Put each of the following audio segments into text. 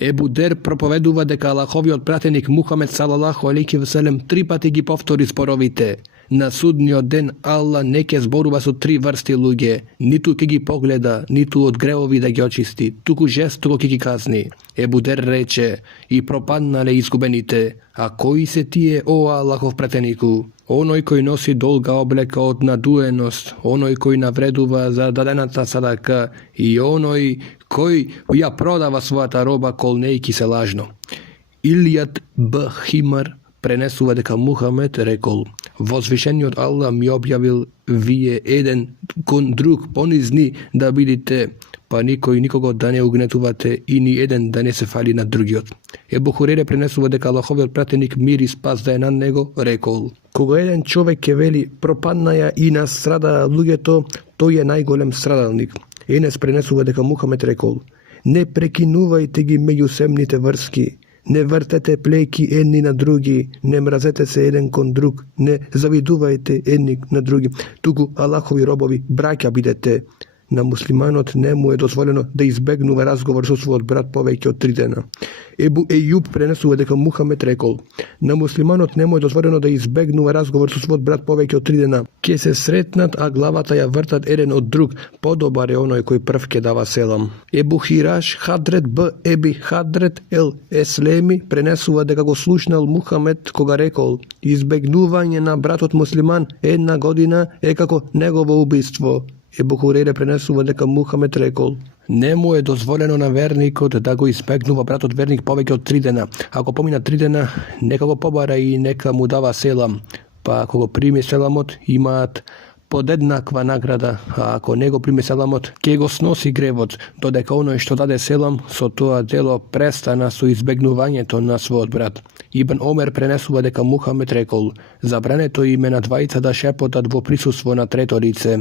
Ebu Der проповедува дека Аллаховиот пратеник Мухамед салалаху алейхи веселем 3 пати ги повтори зборовите. На судниот ден Аллах не ќе зборува со 3 врсти луѓе, ниту ќе ги погледа, ниту од гревови да ги очисти, туку жестоко ќе ги казни. Ебу Дер рече, и пропаднале изгубените, а кои се тие, о Аллахов пратенику? Оној кој носи долга облека од надуеност, оној кој навредува за дадената садака и оној кој ја продава својата роба колнејки се лажно. Илијат Б. Химар пренесува дека Мухамед рекол: Возвишениот Аллах ми објавил вие еден кон друг понизни да бидите, па никој никого да не угнетувате и ни еден да не се фали на другиот. Ебу Хурейре пренесува дека Аллаховиот пратеник мир и спас да е на него рекол: Кога еден човек ќе вели пропаднаја и настрада луѓето, тој е најголем страдалник. Енес пренесува дека Мухамед рекол: Не прекинувајте ги меѓусебните врски, не вртете плеки едни на други, не мразете се еден кон друг, не завидувајте едни на други, туку Аллахови робови браќа бидете. На муслиманот не му е дозволено да избегнува разговор со својот брат повеќе од 3 дена. Ебу Ејуб пренесува дека Мухамед рекол: На муслиманот не му е дозволено да избегнува разговор со својот брат повеќе од 3 дена. Ке се сретнат, а главата ја вртат еден од друг, подобар е оној кој прв ке дава селам. Ебу Хираш Хадрет Б. Еби Хадрет Ел Еслеми пренесува дека го слушнал Мухамед кога рекол: Избегнување на братот муслиман 1 година е како негово убиство. Ебу Хурейре пренесува дека Мухамед рекол: Не му е дозволено на верникот да го избегнува братот верник повеќе од 3 дена. Ако помина 3 дена, нека го побара и нека му дава селам. Па ако го прими селамот, имаат подеднаква награда, а ако не го прими селамот, ќе го сноси гревот, додека оној што даде селам со тоа дело престана со избегнувањето на својот брат. Ибн Омер пренесува дека Мухамед рекол: Забрането име на двајца да шепотат во присуство на трето лице.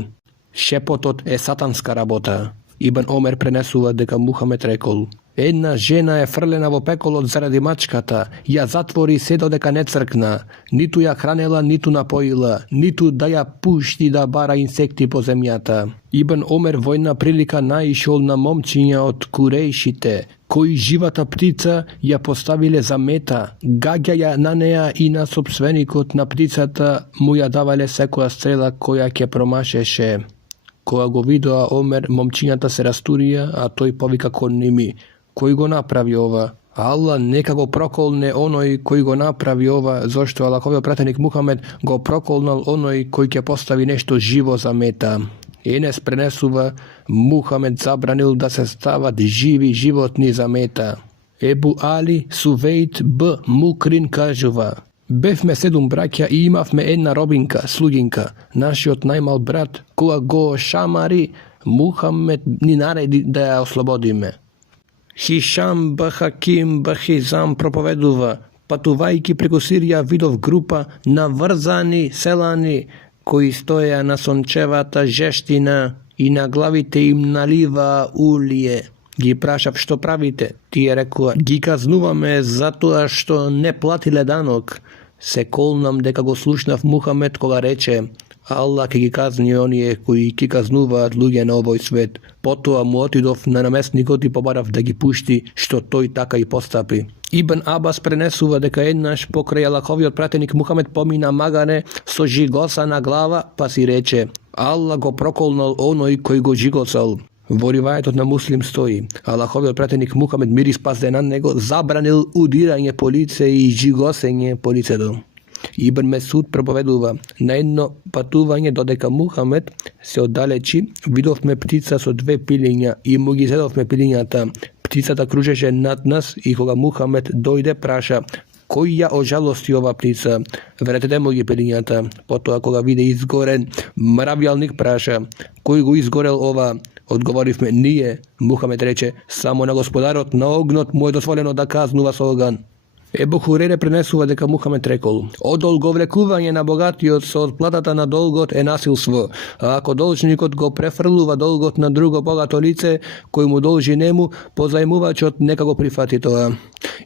Шепотот е сатанска работа. Ибн Омер пренесува дека Мухамед рекол: Една жена е фрлена во пеколот заради мачката, ја затвори се додека не цркна, ниту ја хранела, ниту напоила, ниту да ја пушти да бара инсекти по земјата. Ибн Омер во една прилика наишол на момчиња од курејшите, кои живата птица ја поставиле за мета, гаѓа ја на неа и на собственикот на птицата му ја давале секоја стрела која ќе промашеше. Кога го видоа Омер, момчињата се растурија, а тој повика кон ними: Кој го направи ова? Аллах нека го проколне оној кој го направи ова, зашто Аллаховиот пратеник Мухамед го проколнал оној кој ќе постави нешто живо за мета. Енес пренесува: Мухамед забранил да се стават живи животни за мета. Ебу Али Сувейт Б. Мукрин кажува: Бевме 7 браќа и имавме една робинка, слугинка. Нашиот најмал брат, кога го шамари, Мухамед ни нареди да ја ослободиме. Хишам Б. Хаким Б. Хизам проповедува: Патувајќи преку Сирија видов група наврзани селани, кои стоеа на сончевата жештина и на главите им наливаа улие. Ги прашав: Што правите? Тие рекоа: Ги казнуваме затоа што не платиле данок. Се колнам дека го слушнав Мухамед кога рече: Аллах ќе ги казни оние кои ќе казнуваат луѓе на овој свет. Потоа му отидов на наместникот и побарав да ги пушти, што тој така и постапи. Ибн Абас пренесува дека еднаш покрај Аллаховиот пратеник Мухамед помина магаре со жигосана глава, па си рече: Аллах го проколнал оној кој го жигосал. Во ривајатот на Муслим стои: Аллаховиот пратеник Мухамед мир и спас да е на него забранил удирање по лице и жигосење по лицето. Ибн Месуд проповедува: На едно патување додека Мухамед се оддалечи, видовме птица со 2 пилиња и му ги зедовме пилињата. Птицата кружеше над нас и кога Мухамед дојде праша: Кој ја ожалости ова птица? Вратете му ги пилињата. Потоа кога виде изгорен мравјалник праша: Кој го изгорел ова? Одговоривме: Ние. Мухамед рече: Само на господарот на огнот му е дозволено да казнува со оган. Ебу Хурейре пренесува дека Мухамед рекол: Одолговлекување на богатиот со одплатата на долгот е насилство, а ако должникот го префрлува долгот на друго богато лице, кој му должи нему, позајмувачот нека го прифати тоа.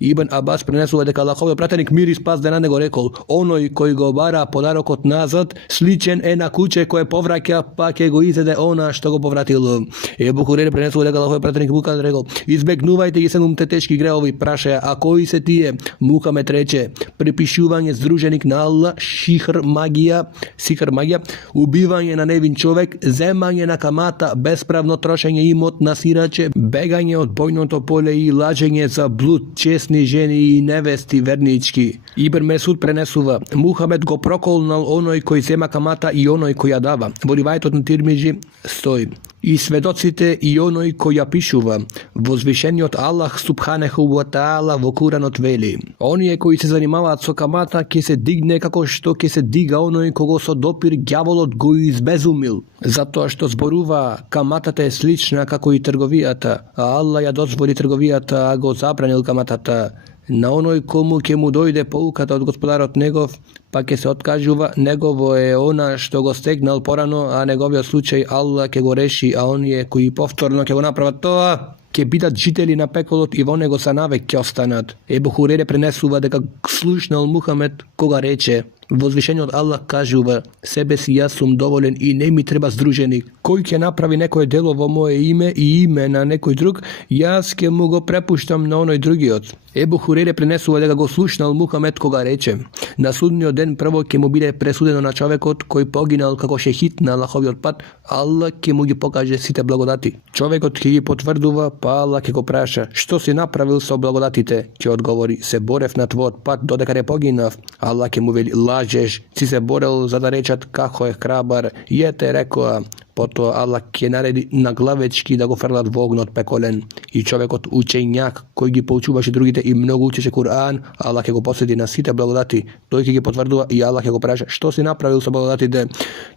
Ibn Abbas prenесува дека Аллаховиот пратеник мир и спас да на него рекол: оној кој го бара подарокот назад, сличен е на куќе кое повраќа, па ќе го изеде она што го повратило. Ебу Хурейре пренесува дека Аллаховиот пратеник Мухамед рекол: избегнувајте ги 7 тешки гревови. Прашаја: а кои се тие? Мухамед рече: припишување здруженик на Аллах, сихр магија, убивање на невин човек, земање на камата, bespravno трошење имот на сираче, бегање од бојното поле и лажење за блуд, честни жени и невести вернички. Ибн Месуд пренесува: Мухамед го проколнал оној кој зема камата и оној кој ја дава. Во ривајтот на Тирмизи стои: и сведоците и оној кој ја пишува. Возвишениот Аллах субханеху ва таала во Куранот вели: оние кои се занимаваат со камата ќе се дигне како што ќе се дига оној кого со допир ѓаволот го избезумил, затоа што зборува каматата е слична како и трговијата, а Аллах ја дозволи трговијата, а го забранил каматата. На оној кому ќе му дојде поуката од Господарот негов, па ќе се откажува, негово е она што го стегнал порано, а неговиот случај Аллах ќе го реши, а оние кои повторно ќе го направат тоа, ќе бидат жители на пеколот и во него са навек ќе останат. Ебу Хурейре пренесува дека слушнал Мухамед кога рече: возвишениот Аллах кажува: себе си јас сум доволен и не ми треба здруженик. Кој ќе направи некое дело во мое име и име на некој друг, јас ќе му го препуштам на оној другиот. Ебу Хурейре пренесува дека го слушнал Мухамед кога рече: на судниот ден прво ќе му биде пресудено на човекот кој погинал како шехид на Аллаховиот пат, Аллах ќе му ги покаже сите благодати. Човекот ќе ги потврдува, па Аллах ќе го праша: што си направил со благодатите? Ќе одговори: се борев на твојот пат додека не погинав. Аллах ќе му вели: лажеш, си се борел за да речат како е храбар. Јете рекоа. Потоа Аллах ќе нареди на главечки да го фрлат во огнот пеколен. И човекот учењак кој ги поучуваше другите и многу учеше Кур'ан, Аллах ќе го посети на сите благодати. Тој ќе ги потврдува и Аллах ќе го праша: што си направил со благодатите?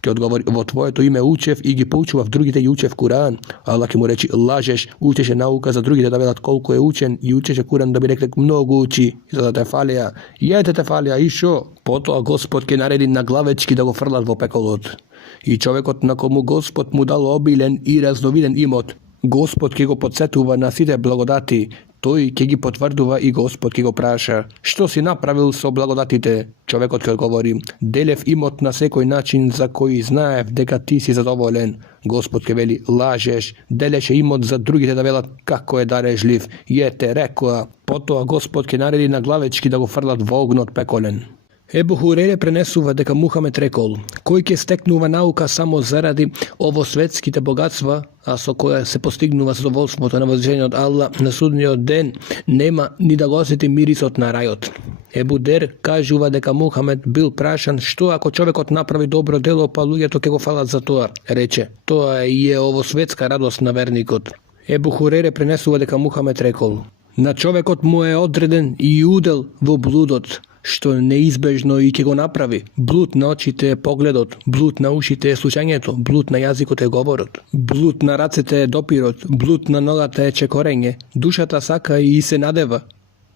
Ќе одговори: во твоето име учев и ги поучував другите и учев Кур'ан. Аллах ќе му речи: лажеш, учеше наука за другите да велат колку е учен и учеше Кур'ан да би рекле многу учи, за да те фалија. Јете те фалија и шо? Потоа Господ ќе нареди на главечки да го фрлат во пеколот. И човекот на кому Господ му дал обилен и разновиден имот, Господ ќе го подсетува на сите благодати, тој ќе ги потврдува и Господ ќе го праша: што си направил со благодатите? Човекот ќе одговори: делев имот на секој начин за кој знаев дека ти си задоволен. Господ ќе вели: лажеш, делеше имот за другите да велат како е дарежлив. Јете рекоа. Потоа Господ ќе нареди на главечки да го фрлат во огнот пеколен. Ебу Хурейре пренесува дека Мухамед рекол: кој ќе стекнува наука само заради овосветските богатства, а со која се постигнува задоволството на возвишениот Аллах на судниот ден, нема ни да го осети мирисот на рајот. Ебу Дер кажува дека Мухамед бил прашан што ако човекот направи добро дело, па луѓето ќе го фалат за тоа. Рече: тоа е овосветска радост на верникот. Ебу Хурейре пренесува дека Мухамед рекол: на човекот му е одреден и удел во блудот, што неизбежно и ќе го направи. Блуд на очите е погледот, блуд на ушите е слушањето, блуд на јазикот е говорот, блуд на рацете е допирот, блуд на ногата е чекорење, душата сака и се надева,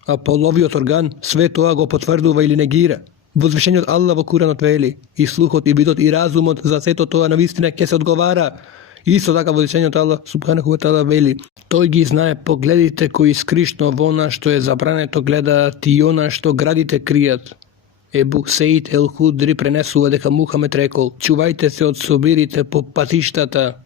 а половиот орган све тоа го потврдува или негира. Возвишениот Аллах во Куранот вели: и слухот и видот и разумот за сето тоа навистина ќе се одговара. Исто така возвишениот Аллах субханаху ва таала вели: тој ги знае погледите кои скришно во она што е забрането гледаат и она што градите кријат. Ебу Сеид ел Худри пренесува дека Мухамед рекол: чувајте се од собирите по патиштата.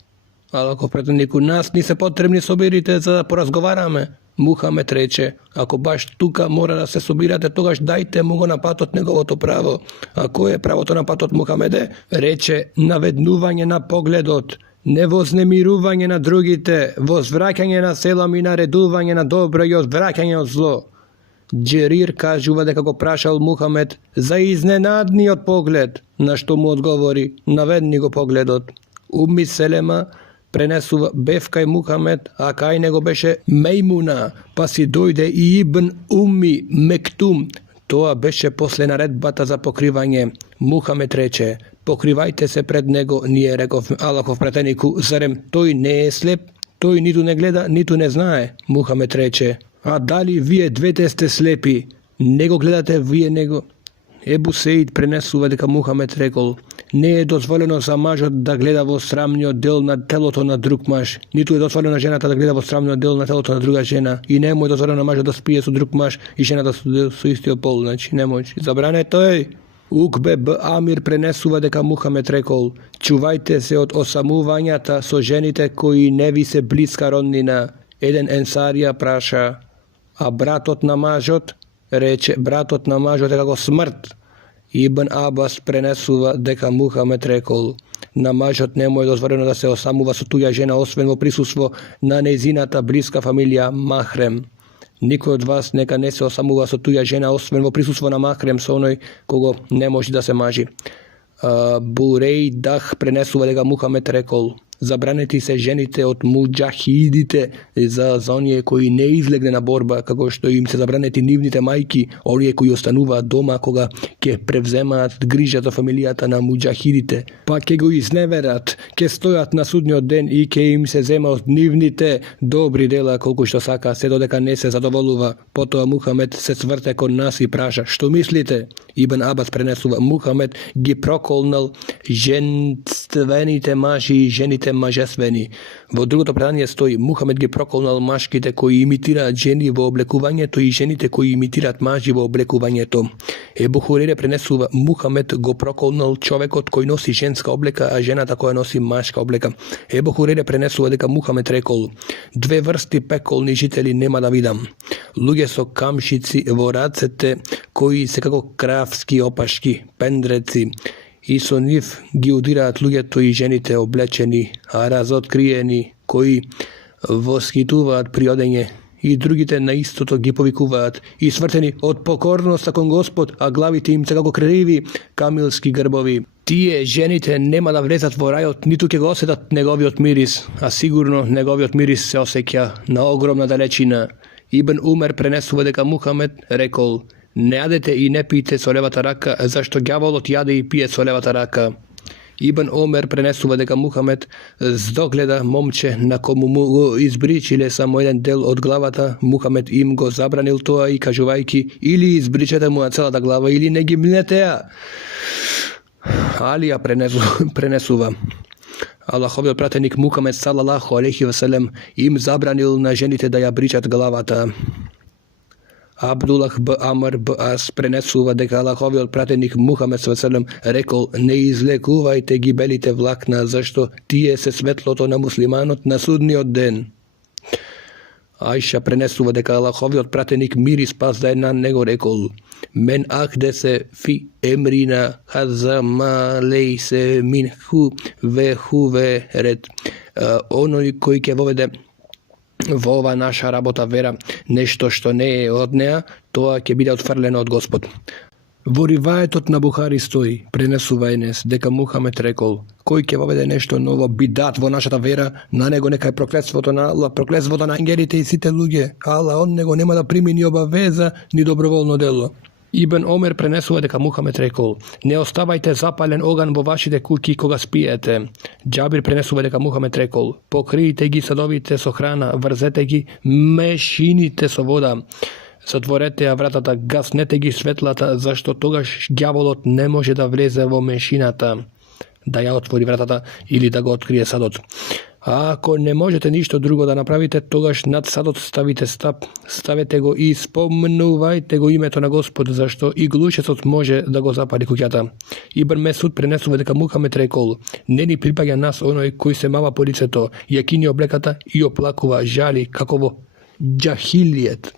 Аллахов пратеник: нас ни се потребни собирите за да поразговараме. Мухамед рече: ако баш тука мора да се собирате, тогаш дајте му го на патот неговото право. А кој е правото на патот, Мухамеде? Рече: наведнување на погледот, невознемирување на другите, возвраќање на селам и наредување на добро и одвраќање од зло. Џерир кажува дека го прашал Мухамед за изненадниот поглед, на што му одговори: наведни го погледот. Умми Селема пренесува: бев кај Мухамед, а кај него беше Мејмуна, па си дојде и Ибн Умми Мектум. Тоа беше после наредбата за покривање. Мухамед рече: покривајте се пред него. Ние рековме: Аллахов пратенику, зарем тој не е слеп? Тој ниту не гледа, ниту не знае. Мухамед рече: а дали вие двете сте слепи? Не го гледате вие него? Ебу Сеид пренесува дека Мухамед рекол: не е дозволено за мажот да гледа во срамниот дел на телото на друг маж, ниту е дозволено на жената да гледа во срамниот дел на телото на друга жена, и не му е дозволено на мажот да спие со друг маж и жената со истиот пол, значи не може. Забрането е. Укбе Б. Амир пренесува дека Мухамед рекол: чувајте се од осамувањата со жените кои не ви се блиска роднина. Еден енсарија праша, а братот на мажот рече: братот на мажот е како смрт. Ибн Абас пренесува дека Мухамед рекол: на мажот не му е дозволено да се осамува со туѓа жена освен во присуство на нејзината блиска фамилија махрем. Никој од вас нека не се осамува со туѓа жена освен во присуство на махрем со оној кого не може да се мажи. Бурейдах пренесува дека Мухамед рекол: забранети се жените од муџахидите за оние кои не излегне на борба, како што им се забранети нивните мајки, оние кои остануваат дома кога ќе превземаат грижа за фамилијата на муџахидите, па ќе го изневерат, ќе стојат на судниот ден и ќе им се зема од нивните добри дела колку што сака, се додека не се задоволува. Потоа Мухамед се сврте кон нас и праша: што мислите? Ибн Абас пренесува: Мухамед ги проколнал женствените мажи и жените мажествени. Во другото предание стои: Мухамед ги проколнал машките кои имитираат жени во облекувањето и жените кои имитираат мажи во облекувањето. Ебу Хурейре пренесува: Мухамед го проколнал човекот кој носи женска облека, а жената која носи машка облека. Ебу Хурейре пренесува дека Мухамед рекол: две врсти пеколни жители нема да видам. Луѓе со камшици во рацете кои се како кравски опашки, пендреци, и со нив ги удираат луѓето и жените облечени, а разоткриени, кои восхитуваат при одење, и другите на истото ги повикуваат, и свртени од покорноста кон Господ, а главите им се како криви камилски грбови. Тие жените нема да влезат во рајот, ниту ќе го осетат неговиот мирис, а сигурно неговиот мирис се осеќа на огромна далечина. Ибн Умер пренесува дека Мухамед рекол: не јадете и не пиете со левата рака, зашто ѓаволот јаде и пие со левата рака. Ибн Омер пренесува дека Мухамед здогледа момче на кому му го избричиле само еден дел од главата, Мухамед им го забранил тоа и кажувајќи: или избричете му целата глава, или не ги мнете ја. Алија пренесува: Аллаховиот пратеник Мухамед салалаху алейхи веселем им забранил на жените да ја бричат главата. Абдулах Б. Амр Б. Ас пренесува дека Аллаховиот пратеник Мухамед салалаху рекол: не излекувајте ги белите влакна, зашто тие се светлото на муслиманот на судниот ден. Ајша пренесува дека Аллаховиот пратеник мир и спас да е на него рекол: мен ахдесе фи емрина хазама лейсе минху ве ред. Оној кој ќе воведе во ова наша работа вера нешто што не е од неа, тоа ќе биде отфрлено од Господ. Во риваетот на Бухари стои, пренесува Енес, дека Мухамед рекол: кој ќе воведе нешто ново бидат во нашата вера, на него нека е проклетството на Аллах, проклетството на ангелите и сите луѓе. Аллах од него нема да прими ни обавеза, ни доброволно дело. Ибн Омер пренесува дека Мухамед рекол: не оставајте запален оган во вашите куќи кога спиете. Џабир пренесува дека Мухамед рекол: покриите ги садовите со храна, врзете ги мешините со вода, затворете ја вратата, гаснете ги светлата, зашто тогаш ѓаволот не може да влезе во мешината, да ја отвори вратата или да го открие садот. А ако не можете ништо друго да направите, тогаш над садот ставите стап, ставете го и спомнувајте го името на Господ, зашто и глушецот може да го запали куќата. Ибн Месуд пренесува дека Мухамед рекол: не ни припаѓа нас оној кој се мава по лицето, ја кини облеката и оплакува, жали, како во џахилијет.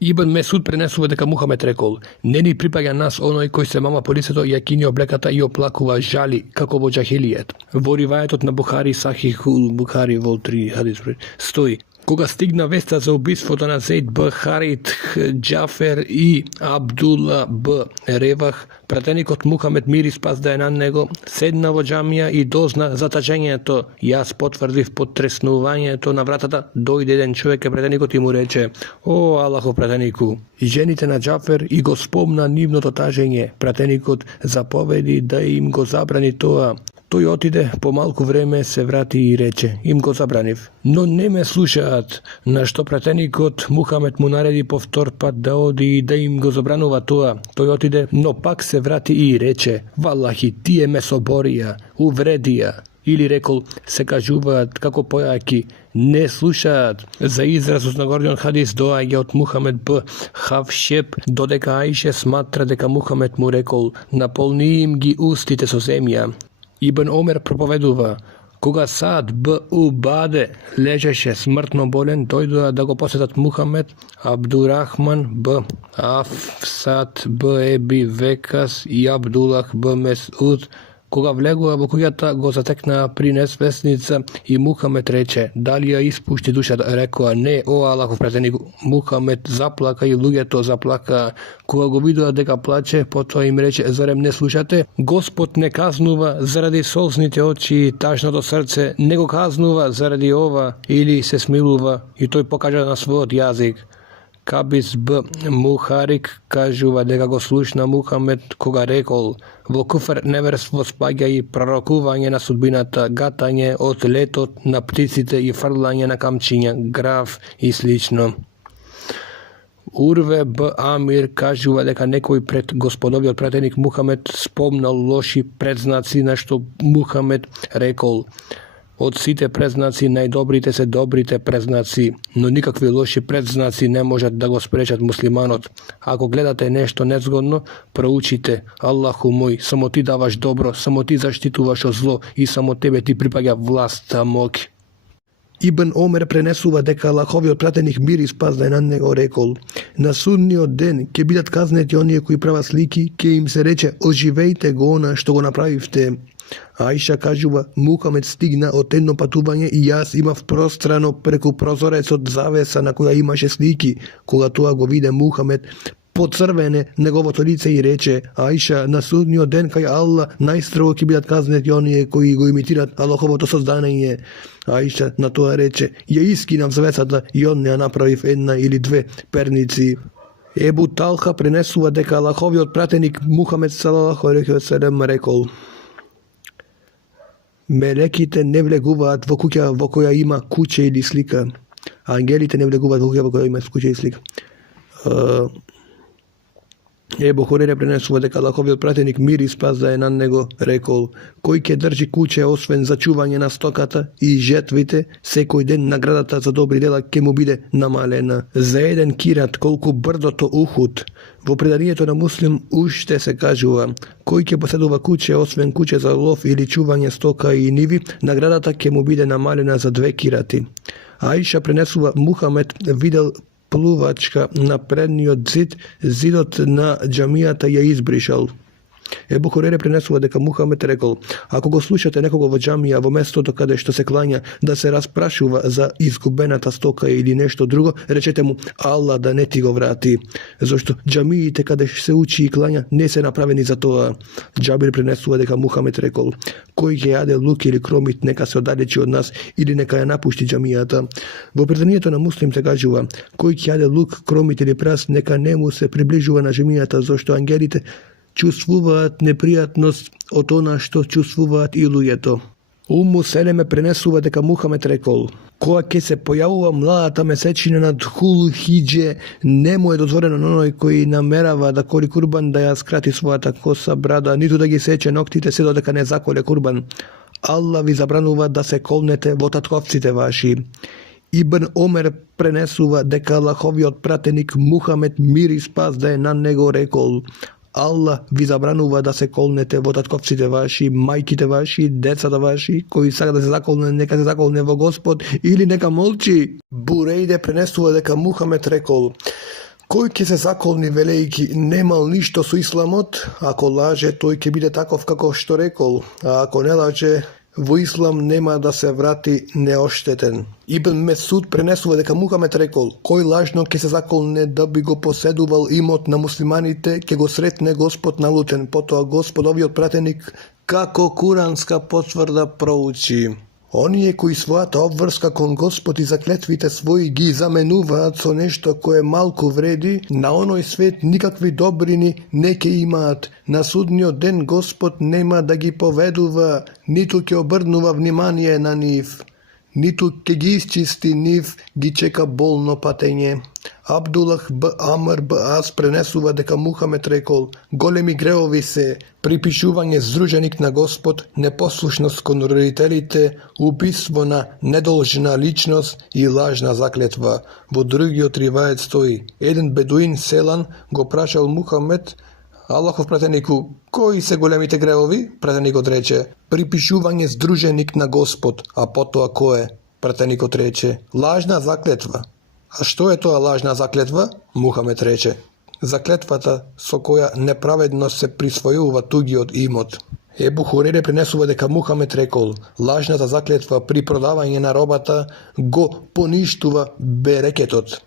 Ибн Месуд пренесува дека Мухамед рекол: не ни припаѓа нас оној кој се мама по лицето, ја кини облеката и оплакува, жали, како во џахилијет. Во риваетот на Бухари Сахихул Бухари во 3 хадис стои: кога стигна веста за убиството на Зейд Б. Харит, Џафер и Абдула Б. Ревах, пратеникот Мухамед мир и спас да е на него, седна во џамија и дозна за тажењето. Јас потврдив потреснувањето на вратата, дојде еден човек е пратеникот и му рече: о, Аллахов пратенику, жените на Џафер, и го спомна нивното тажење. Пратеникот заповеди да им го забрани тоа. Тој отиде, по малку време се врати и рече, им го забранив. Но не ме слушаат, на што пратеникот Мухамед му нареди повтор пат да оди и да им го забранува тоа. Тој отиде, но пак се врати и рече, валлахи, тие ме соборија, увредија. Или рекол, се кажуваат како појаки, не слушаат. За изразот на горниот хадис доаѓа од Мухамед б. Хавшеп, додека Аише сматра дека Мухамед му рекол, наполни им ги устите со земја. Ибн Омер проповедува, кога Саад б. Убаде лежеше смртно болен, дојдоа да го посетат Мухамед, Абдурахман б. Афсат б. Еби Векас и Абдулах б. Месуд. Кога влегува во куќата, го затекнаа при несвесница и Мухамед рече, дали ја испушти душата, рекоа, не, о Аллахов пратеник. Мухамед заплака и луѓето заплакаа. Кога го видоа дека плаче, потоа им рече, зарем не слушате? Господ не казнува заради солзните очи и тажното срце, не го казнува заради ова, или се смилува, и тој покажа на својот јазик. Кабис б. Мухарик кажува дека го слушна Мухамед кога рекол, во куфр неверство спаѓа и пророкување на судбината, гатање од летот на птиците и фрлање на камчиња, грав и слично. Урве б. Амир кажува дека некој пред господовиот пратеник Мухамед спомнал лоши предзнаци, на што Мухамед рекол, од сите предзнаци најдобрите се добрите предзнаци, но никакви лоши предзнаци не можат да го спречат муслиманот. Ако гледате нешто незгодно, проучите. Аллаху мој, само ти даваш добро, само ти заштитуваш од зло и само тебе ти припаѓа власта, моќ. Ибн Омер пренесува дека Аллаховиот пратеник мир и спас да е на него рекол, на судниот ден ќе бидат казнети оние кои прават слики, ќе им се рече, оживејте го она што го направивте. Аиша кажува, Мухамед стигна од едно патување и јас имав пространо преку прозорецот завеса на која имаше слики. Кога тоа го виде Мухамед, поцрвене неговото лице и рече, Аиша, на судниот ден кај Аллах најстрого ќе бидат казнети оние кои го имитират Аллаховото создање. Аиша на тоа рече, ја искинав завесата и он ја направив една или две перници. Ебу Талха пренесува дека Аллаховиот пратеник Мухамед салалаху алейхи ве селем рекол, мелеките не влегуваат во куќа во која има куќе или слика. Ангелите не влегуваат во куќа во која има куќе или слика. Ебу Хурейре пренесува дека Аллаховиот пратеник мир и спас да е на него рекол, кој ќе држи куќе освен за чување на стоката и жетвите, секој ден наградата за добри дела ќе му биде намалена. За еден кират колку брдото Ухуд. Во преданието на Муслим уште се кажува, кој ќе поседува куќе освен куќе за лов или чување стока и ниви, наградата ќе му биде намалена за 2 кирати. Аиша пренесува, Мухамед видел плувачка на предниот зид, зидот на џамијата ја избришал. Ебу Хурейре пренесува дека Мухамед рекол, ако го слушате некого во џамија во местото каде што се клања да се распрашува за изгубената стока или нешто друго, речете му Аллах да не ти го врати, зашто џамиите каде се учи и клања не се направени за тоа. Џабир пренесува дека Мухамед рекол, кој ќе јаде лук или кромит нека се оддалечи од нас или нека ја напушти џамијата. Во преданието на Муслим се кажува, кој ќе јаде лук, кромит или прас нека не му се приближува на џамијата, зашто ангелите чувствуваат непријатност од она што чувствуваат и луѓето. Уму Селеме пренесува дека Мухамед рекол, кога ќе се појавува младата месечина над Хул Хидже, не му е дозволено на оној кој намерава да коли курбан да ја скрати својата коса брада, ниту да ги сече ноктите се додека не заколе курбан. Аллах ви забранува да се колнете во татковците ваши. Ибн Омер пренесува дека Аллаховиот пратеник Мухамед мир и спас да е на него рекол, Аллах ви забранува да се колнете во татковците ваши, мајките ваши, децата ваши, кои сака да се заколне, нека се заколне во Господ или нека молчи. Бурейде пренесува дека Мухамед рекол, кој ќе се заколни велејки немал ништо со исламот, ако лаже тој ќе биде таков како што рекол, а ако не лаже, во ислам нема да се врати неоштетен. Ибн Месуд пренесува дека Мухамед рекол, кој лажно ќе се заколне да би го поседувал имот на муслиманите, ќе го сретне Господ налутен. Потоа Господовиот пратеник како куранска потврда проучи. Оние кои својата обврска кон Господ и заклетвите своји ги заменуваат со нешто кое малку вреди, на оној свет никакви добрини не ќе имаат. На судниот ден Господ нема да ги поведува, ниту ќе обрнува внимание на нив, ниту ќе ги исчисти, нив ги чека болно патење. Абдулах Б. Амр Б. Ас пренесува дека Мухамед рекол: големи греови се припишување здруженик на Господ, непослушност кон родителите, убиство на недолжна личност и лажна заклетва. Во другиот ривајет стои: еден бедуин селан го прашал Мухамед: Аллахов пратенику, кои се големите греови? Пратеникот рече: припишување здруженик на Господ, а потоа кое? Пратеникот рече: лажна заклетва. А што е тоа лажна заклетва? Мухамед рече: заклетвата со која неправедно се присвојува тугиот имот. Ебу Хурейре пренесува дека Мухамед рекол: лажната заклетва при продавање на робата го поништува берекетот.